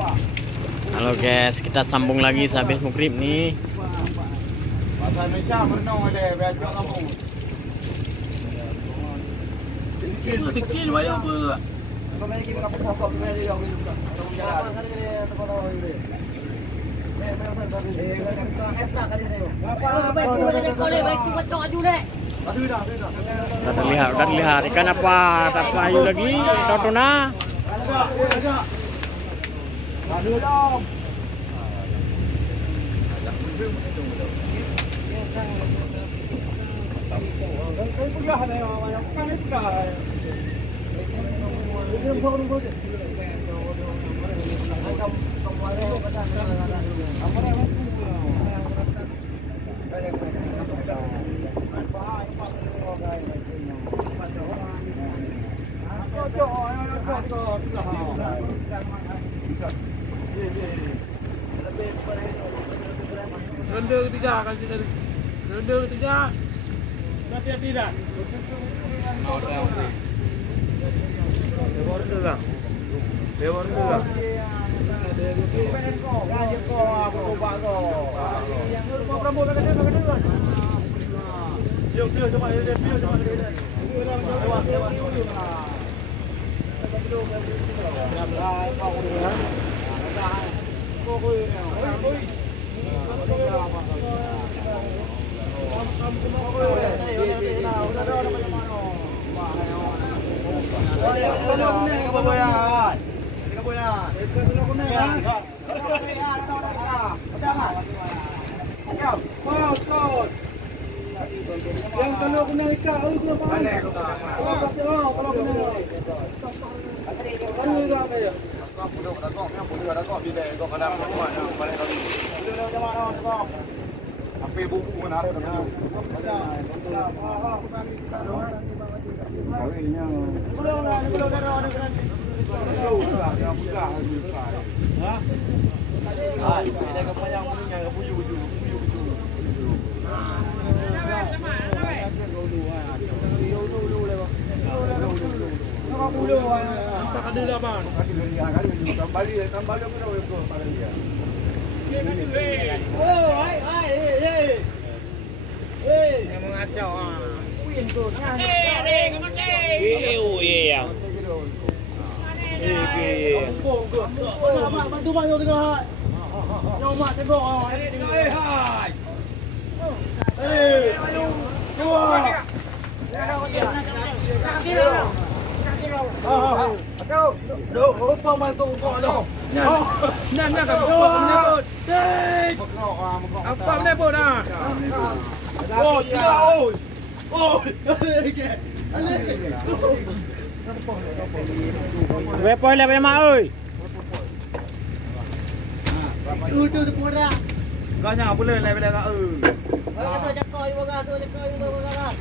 Halo guys, kita sambung lagi sehabis maghrib nih. Bahasa Indonesia merenung ada belajar kamu. Kecil banyak apa? Kau main kita kapal pokok main dia orang juga. Kamu jalan. Apa kali dia tempat ini? Udah lihat ikan apa? Apa ayu lagi? Tuna. Aduh dong. Ronde ketiga kan sini. Ronde ketiga. Hati-hati dah. Lewat dulu lah. Lewat dulu lah. Yang kalau kena ikan, itu apa? Kalau kena. Sampai buku mana ada dah. Yang mengacau ah. Bantu bantu tengok. Yang mak tengok ah. Tengok hai. Dua. Đâu, không mà tụ gọi đâu. Nhanh cả bộ. Apa ni pun ah. Oh, oi. Oi. Về poi là về mà ơi. Tu pura. Kau nyang boleh le bila kau. Kata cakoi boga, tu cakoi boga.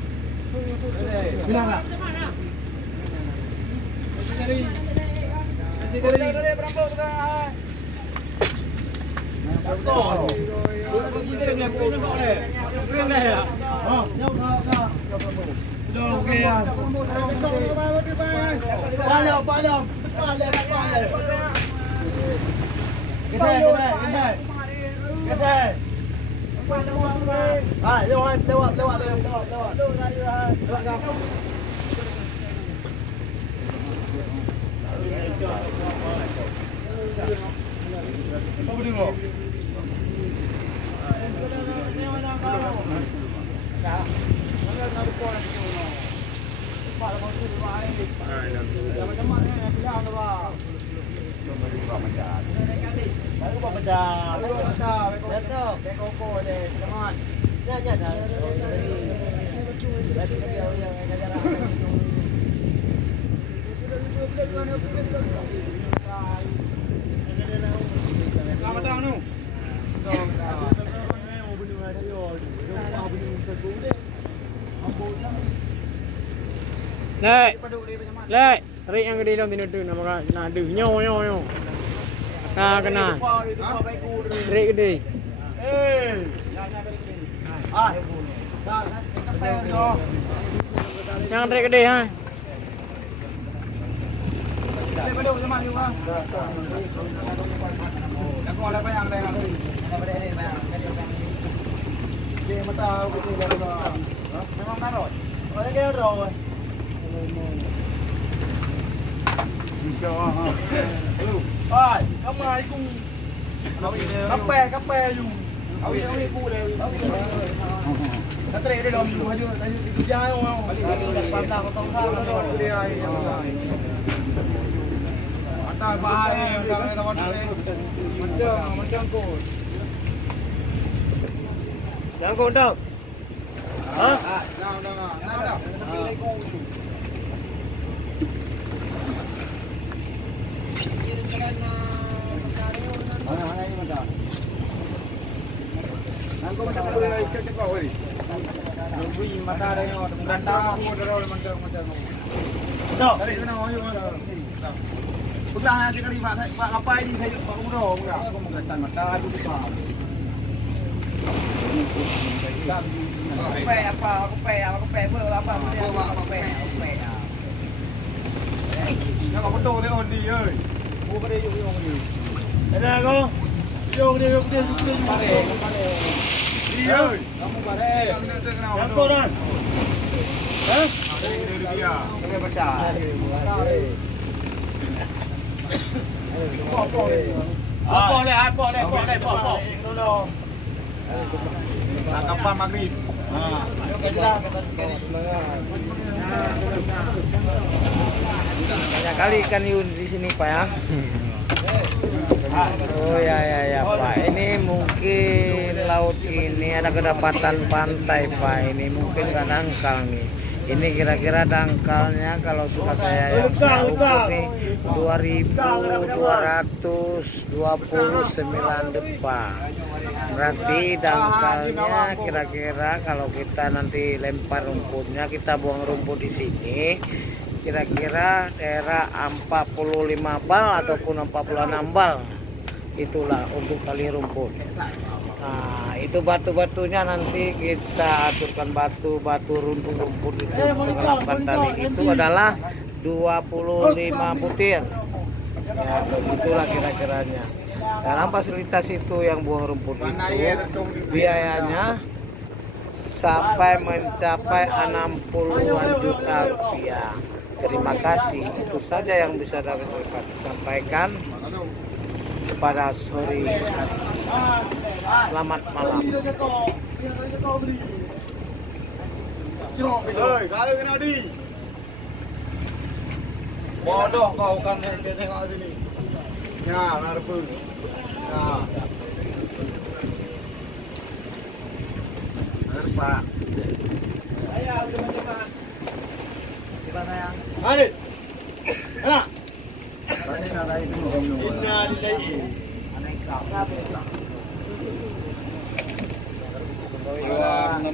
Bilang tak? Dari berapa sekarang? Lek, tarik yang gede dalam tinut tu nama nak ada. Nyo. Kena. Tarik gede. Jangan tarik gede ha. ada apa yang ada yang ada. Ada ini bang. Dia mata betul bang. Memang naruh. Ada kayak naruh. Bisa ah. Oi, kamu ikut. Kape you. Awi ku le. Katre dia dom maju itu jangan mau. Pantang kotong kang. Ata bahaya udah kawan macam ko. Jangan kau undang. Hah? Nah. Ana ini macam. Nangko macam boleh cek kau ni. Lebih mata ada yang berantah aku ada macam. Dah. Dari sana ayo. Sudah nanti kali Pak apa ini saya Pak Umroh enggak? Aku mengatakan mata aku bisa. Aku pay apa? Aku pay berapa? Aku pay. Nó có đồ thế ổn đi ơi. Mua cái đây dùng đi. Đây là cô. Dùng đi. Đi ơi. Kamu qua đây. Jangan kau dah. Hah? Đây dia. Cái baca. Apa. Tangkapan maghrib. Banyak kali ikan hiu di sini Pak ya. Oh ya Pak. Ini mungkin laut ini ada kedapatan pantai Pak. Ini mungkin nggak dangkal nih. Ini kira-kira dangkalnya kalau suka saya yang saya ukur nih 2.229 depa. Berarti dangkalnya kira-kira kalau kita nanti lempar rumputnya, kita buang rumput di sini, kira-kira daerah 45 bal ataupun 46 bal. Itulah untuk kali rumput. Nah, itu batu-batunya nanti kita aturkan batu rumput itu dengan tali itu adalah 25 butir. Ya, begitulah kira-kiranya. Dalam fasilitas itu yang buang rumput itu biayanya sampai mencapai 60-an juta rupiah. Terima kasih. Itu saja yang bisa dapat sampaikan pada sore hari. Selamat malam. Oi, kau kena di. Bodoh kau kan dia tengok sini. Ya, narpu. Ya. Narpa. Saya udah macam. Coba saya. Hai. Mana? Tadi ada itu. Inna lillahi. Anak kau. Dua 6